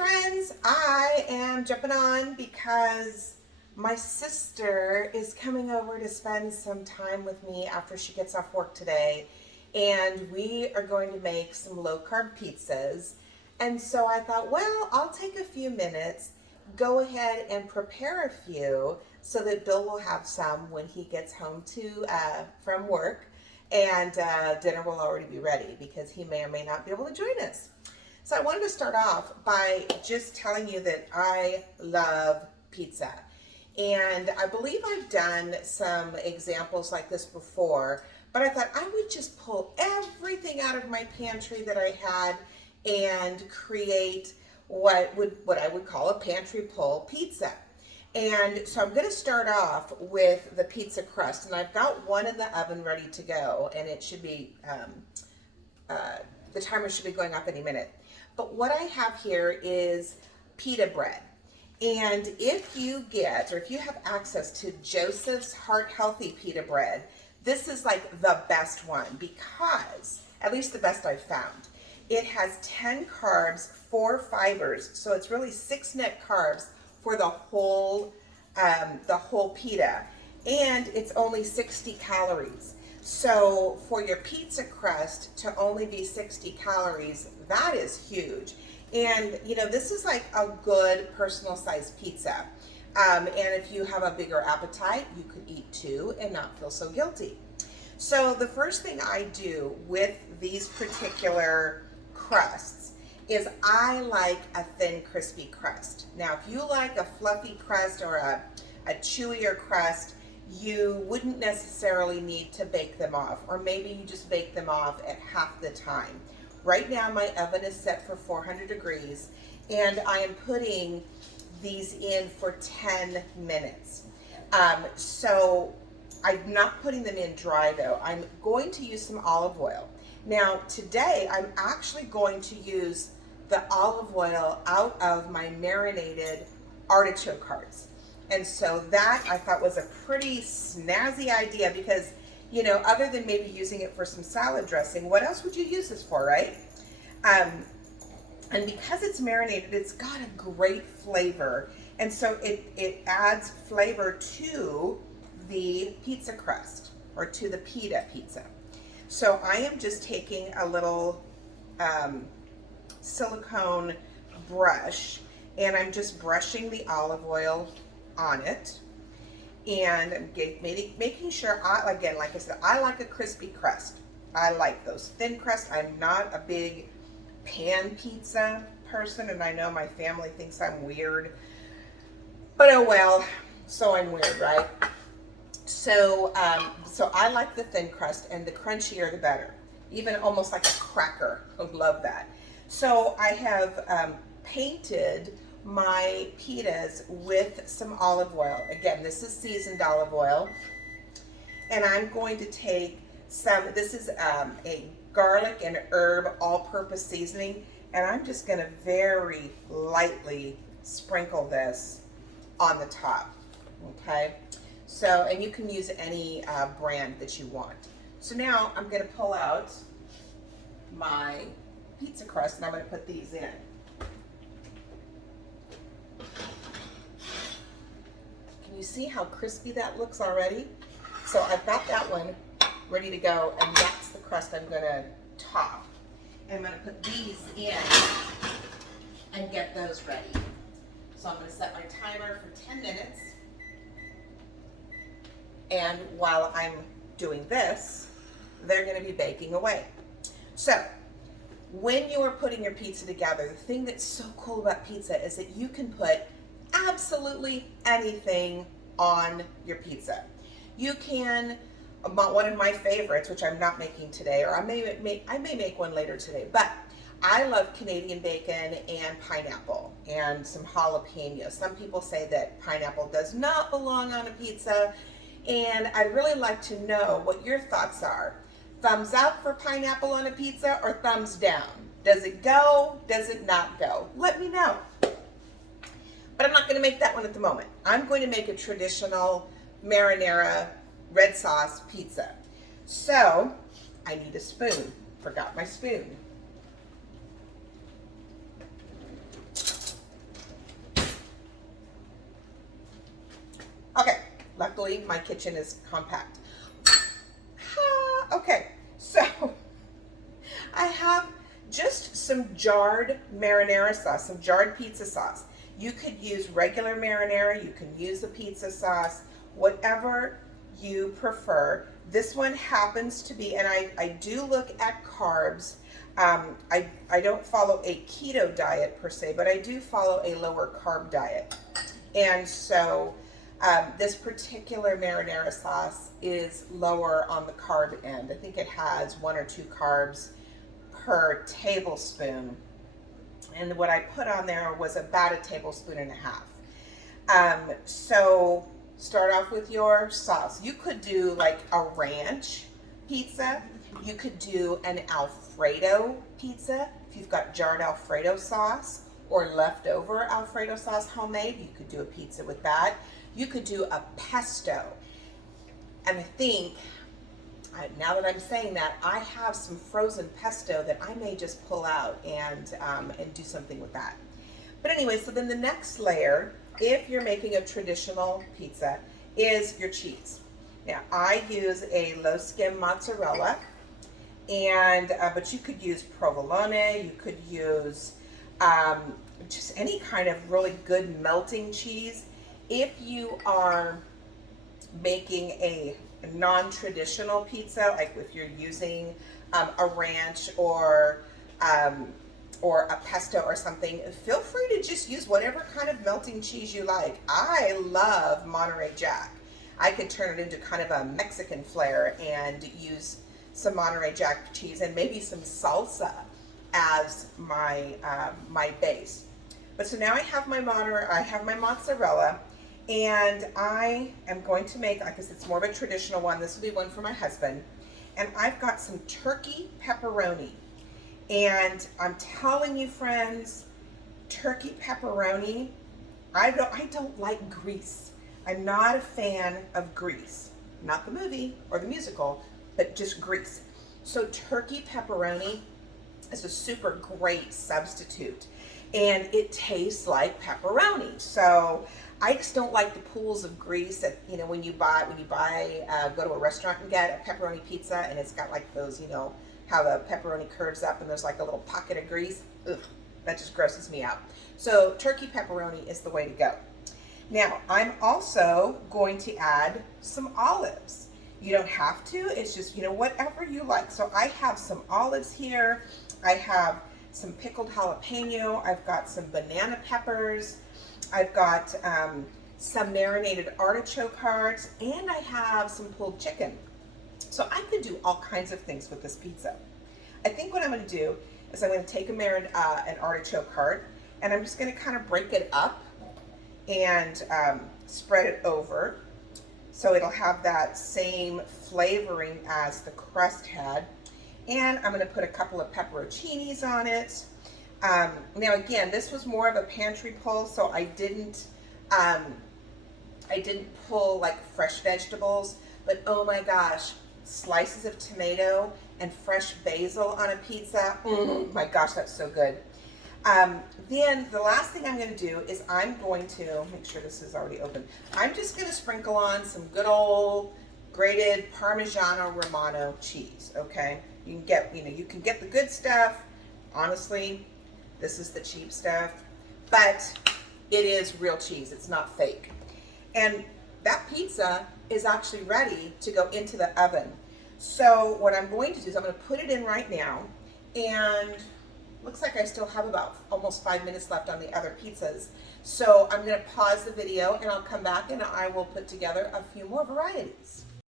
friends, I am jumping on because my sister is coming over to spend some time with me after she gets off work today, and we are going to make some low carb pizzas. And so I thought, well, I'll take a few minutes, go ahead and prepare a few so that Bill will have some when he gets home from work, and dinner will already be ready because he may or may not be able to join us. So I wanted to start off by just telling you that I love pizza. And I believe I've done some examples like this before, but I thought I would just pull everything out of my pantry that I had and create what I would call a pantry pull pizza. And so I'm going to start off with the pizza crust, and I've got one in the oven ready to go, and it should be the timer should be going up any minute. But what I have here is pita bread. And if you have access to Joseph's Heart Healthy pita bread, this is like the best one because, at least the best I've found, it has 10 carbs, 4 fibers, so it's really 6 net carbs for the whole pita, and it's only 60 calories. So for your pizza crust to only be 60 calories, that is huge. And you know, this is like a good personal size pizza. And if you have a bigger appetite, you could eat 2 and not feel so guilty. So the first thing I do with these particular crusts is I like a thin, crispy crust. Now, if you like a fluffy crust or a chewier crust, you wouldn't necessarily need to bake them off, or maybe you just bake them off at half the time. Right now my oven is set for 400 degrees, and I am putting these in for 10 minutes. So I'm not putting them in dry though. I'm going to use some olive oil. Now today I'm actually going to use the olive oil out of my marinated artichoke hearts. And so that I thought was a pretty snazzy idea because, you know, other than maybe using it for some salad dressing, what else would you use this for, right? And because it's marinated, it's got a great flavor. And so it adds flavor to the pizza crust, or to the pita pizza. So I am just taking a little silicone brush, and I'm just brushing the olive oil on it, and I'm making sure, again, like I said, I like a crispy crust. I like those thin crusts. I'm not a big pan pizza person, and I know my family thinks I'm weird, but oh well, so I'm weird, right? So I like the thin crust, and the crunchier the better, even almost like a cracker. I love that. So I have painted my pitas with some olive oil. Again, this is seasoned olive oil, and I'm going to take some, this is a garlic and herb all-purpose seasoning, and I'm just going to very lightly sprinkle this on the top. Okay, so, and you can use any brand that you want. So now I'm going to pull out my pizza crust, and I'm going to put these in. You see how crispy that looks already? So I've got that one ready to go, and that's the crust I'm going to top. And I'm going to put these in and get those ready. So I'm going to set my timer for 10 minutes. And while I'm doing this, they're going to be baking away. So when you are putting your pizza together, the thing that's so cool about pizza is that you can put absolutely anything on your pizza. You can, one of my favorites, which I'm not making today, or I may make one later today, but I love Canadian bacon and pineapple and some jalapeno. Some people say that pineapple does not belong on a pizza, and I'd really like to know what your thoughts are. Thumbs up for pineapple on a pizza, or thumbs down? Does it go? Does it not go? Let me know. But I'm not going to make that one at the moment. I'm going to make a traditional marinara red sauce pizza. So I need a spoon. Forgot my spoon. Luckily, my kitchen is compact. Okay, so I have just some jarred marinara sauce, some jarred pizza sauce. You could use regular marinara, you can use the pizza sauce, whatever you prefer. This one happens to be, and I do look at carbs. I don't follow a keto diet per se, but I do follow a lower carb diet. And so this particular marinara sauce is lower on the carb end. I think it has 1 or 2 carbs per tablespoon. And what I put on there was about 1.5 tablespoons. So start off with your sauce. You could do like a ranch pizza. You could do an Alfredo pizza. If you've got jarred Alfredo sauce or leftover Alfredo sauce homemade, you could do a pizza with that. You could do a pesto. And I think, now that I'm saying that, I have some frozen pesto that I may just pull out and do something with that. But anyway, so then the next layer, if you're making a traditional pizza, is your cheese. Now, I use a low skim mozzarella, and but you could use provolone, you could use just any kind of really good melting cheese. If you are making a non-traditional pizza, like if you're using a ranch or a pesto or something, feel free to just use whatever kind of melting cheese you like. I love Monterey Jack. I could turn it into kind of a Mexican flair and use some Monterey Jack cheese and maybe some salsa as my my base. But so now I have my mozzarella, and I am going to make, because it's more of a traditional one, this will be one for my husband, and I've got some turkey pepperoni. And I'm telling you, friends, turkey pepperoni, I don't like grease. I'm not a fan of grease. Not the movie or the musical, but just grease. So turkey pepperoni is a super great substitute, and it tastes like pepperoni. So I just don't like the pools of grease that, you know, when you go to a restaurant and get a pepperoni pizza and it's got like those, you know, how the pepperoni curves up and there's like a little pocket of grease. Ugh, that just grosses me out. So turkey pepperoni is the way to go. Now, I'm also going to add some olives. You don't have to, it's just, you know, whatever you like. So I have some olives here. I have some pickled jalapeno. I've got some banana peppers. I've got some marinated artichoke hearts, and I have some pulled chicken. So I could do all kinds of things with this pizza. I think what I'm going to do is I'm going to take an artichoke heart, and I'm just going to kind of break it up and spread it over so it'll have that same flavoring as the crust had. And I'm going to put a couple of pepperoncinis on it. Now again, this was more of a pantry pull, so I didn't pull like fresh vegetables, but oh my gosh, slices of tomato and fresh basil on a pizza, my gosh, that's so good. Then the last thing I'm going to do is I'm going to make sure this is already open. I'm just going to sprinkle on some good old grated Parmigiano Romano cheese. Okay, you can get the good stuff. Honestly, this is the cheap stuff, but it is real cheese. It's not fake. And that pizza is actually ready to go into the oven. So what I'm going to do is I'm going to put it in right now, and looks like I still have about almost 5 minutes left on the other pizzas. So I'm going to pause the video and I'll come back and I will put together a few more varieties.